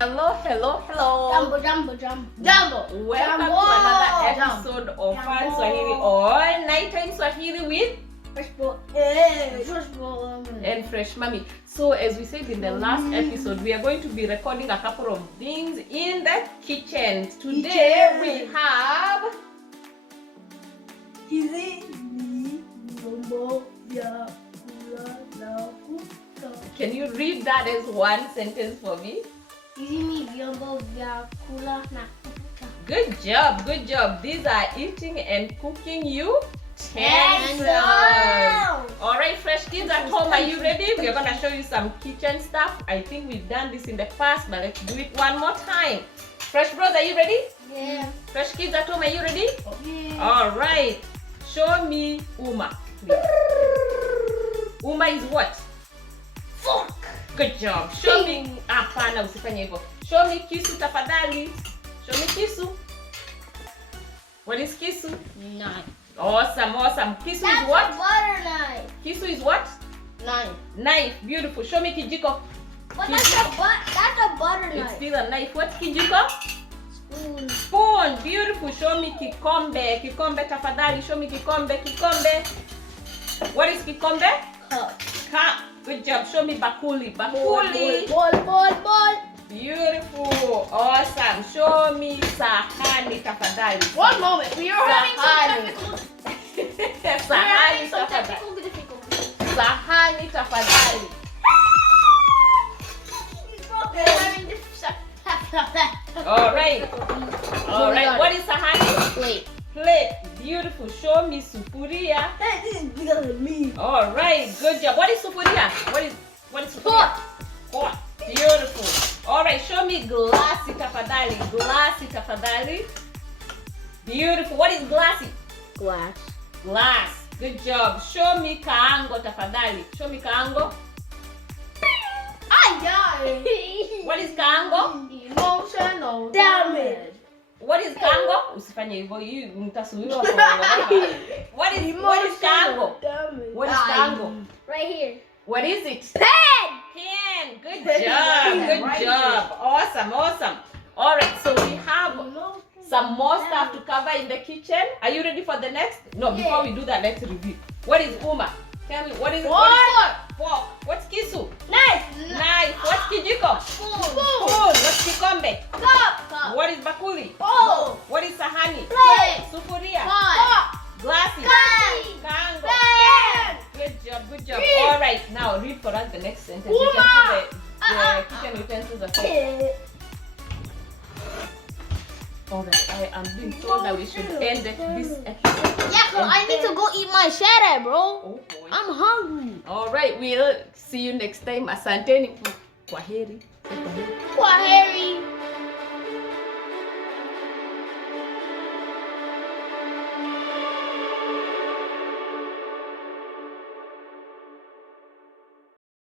Hello. Jambo. Welcome to another episode of Fun Swahili or Nighttime Swahili with Fresh and Fresh Mommy. So as we said in the last episode, we are going to be recording a couple of things in the kitchen. Today we have Can you read that as one sentence for me? Good job. These are eating and cooking utensils. Alright, fresh kids at home, are you ready? We're going to show you some kitchen stuff. I think we've done this in the past, but let's do it one more time. Fresh bros, are you ready? Yeah. Fresh kids at home, are you ready? Yeah. Alright, show me Uma, please. Uma is what? Fork. Good job. Show me. Hapana, usifanye hivyo. Show me kisu tafadhali. Show me kisu. What is kisu? Knife. Awesome. Kisu is what? Butter knife. Kisu is what? Knife. Beautiful. Show me kijiko. But that's a butter knife. It's still a knife. What's kijiko? Spoon. Beautiful. Show me kikombe. Kikombe tafadhali. Show me kikombe. What is kikombe? Cup. Good job. Show me bakuli. Ball. Beautiful. Awesome. Show me sahani tafadhali. One moment. We are having some technical difficulties. Sahani tafadhali. Alright. What is sahani? Plate. Beautiful. Show me sufuria. This is bigger than me. Alright. Good job. What is sufuria? What is sufuria? Pot. Beautiful. Alright. Show me glassy tafadhali. Beautiful. What is glassy? Glass. Good job. Show me kaango tafadhali. Show me kaango. What is kaango? Emotional damage. What is kaango? Usifanye hivyo, mtasuliwa kwa What is kaango? What is kaango? Right here. What is it? Pen. Good job. Awesome. Alright, so we have some more stuff to cover in the kitchen. Are you ready for the next? No, before we do that, let's review. What is Uma? Tell me, what is it? Fork. What's kisu? Knife. What's kijiko? Spoon. What's kikombe? Cup. What is bakuli? Bowl. What is sahani? Plate. Sufuria. Pot. Glassy. Pen. Kaango. Good job. Alright, now read for us the next sentence. You can see the kitchen utensils are here. Alright, I am being told that we should end this episode. Yeah, so I need to go eat my share, bro. Oh boy. I'm hungry. Alright, we'll see you next time. Asanteni. Kwaheri. Kwaheri.